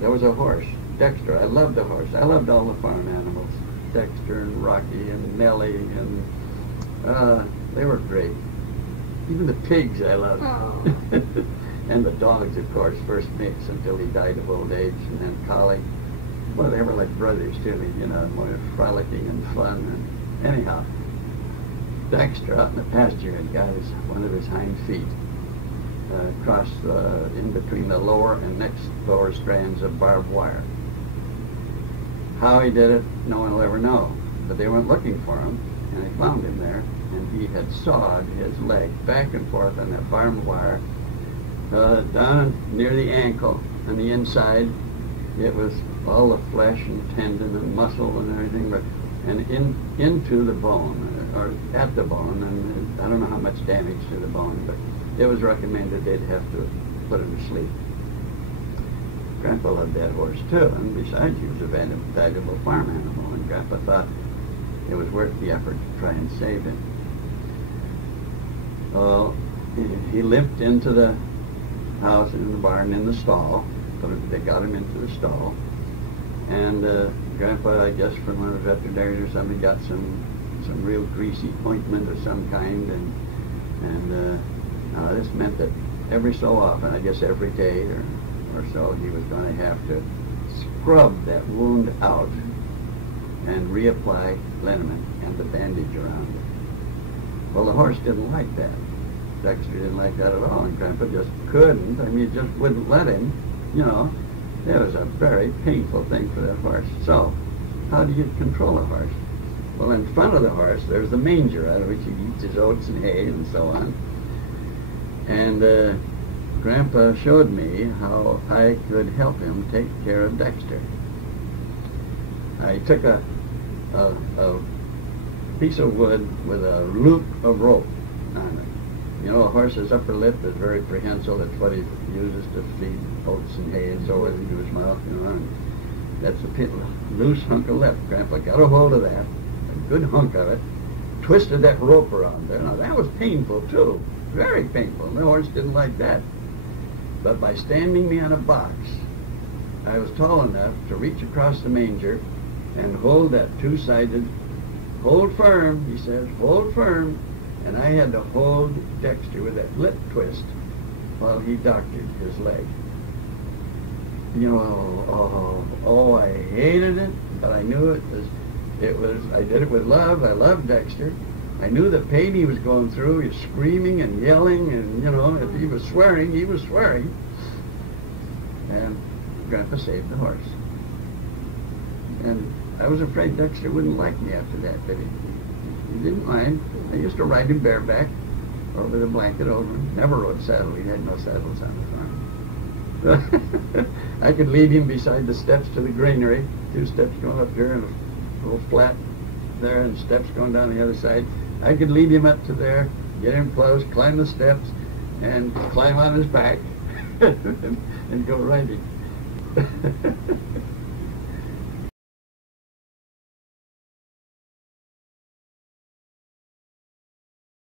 there was a horse, Dexter. I loved the horse. I loved all the farm animals, Dexter and Rocky and Nellie, and they were great. Even the pigs I loved. Oh. And the dogs, of course, first Mix until he died of old age, and then Collie. Well, they were like brothers to me, you know, more frolicking and fun. And anyhow, Dexter out in the pasture had got one of his hind feet across in between the lower and next lower strands of barbed wire. How he did it, no one will ever know. But they went looking for him, and they found him there, and he had sawed his leg back and forth on that barbed wire, down near the ankle. On the inside, it was all the flesh and tendon and muscle and everything, and into the bone, or at the bone, and I don't know how much damage to the bone, but it was recommended they'd have to put him to sleep. Grandpa loved that horse too, and besides, he was a valuable farm animal, and Grandpa thought it was worth the effort to try and save him. He limped into the house, in the barn, in the stall. They got him into the stall, and Grandpa, I guess from one of the veterinarians or something, got some real greasy ointment of some kind, and this meant that every so often, I guess every day or so, he was going to have to scrub that wound out and reapply liniment and the bandage around it. Well, the horse didn't like that. Dexter didn't like that at all, and Grandpa just couldn't. I mean, he just wouldn't let him. You know, it was a very painful thing for that horse. So, how do you control a horse? Well, in front of the horse, there's the manger out of which he eats his oats and hay and so on. And Grandpa showed me how I could help him take care of Dexter. I took a piece of wood with a loop of rope on it. You know, a horse's upper lip is very prehensile. That's what he uses to feed oats and hay and so on into his mouth, you know. And that's a loose hunk of lip. Grandpa got a hold of that, a good hunk of it, twisted that rope around there. Now, that was painful, too. Very painful. The horse didn't like that. But by standing me on a box, I was tall enough to reach across the manger and hold that two-sided, hold firm, he says, hold firm. And I had to hold Dexter with that lip twist while he doctored his leg. You know, I hated it, but I knew I did it with love. I loved Dexter. I knew the pain he was going through. He was screaming and yelling, and, you know, if he was swearing, he was swearing. And Grandpa saved the horse. And I was afraid Dexter wouldn't like me after that, but he didn't mind. I used to ride him bareback or with a blanket over him. Never rode saddle. We had no saddles on the farm. I could lead him beside the steps to the granary. 2 steps going up here and a little flat there and steps going down the other side. I could lead him up to there, get him close, climb the steps, and climb on his back and go riding.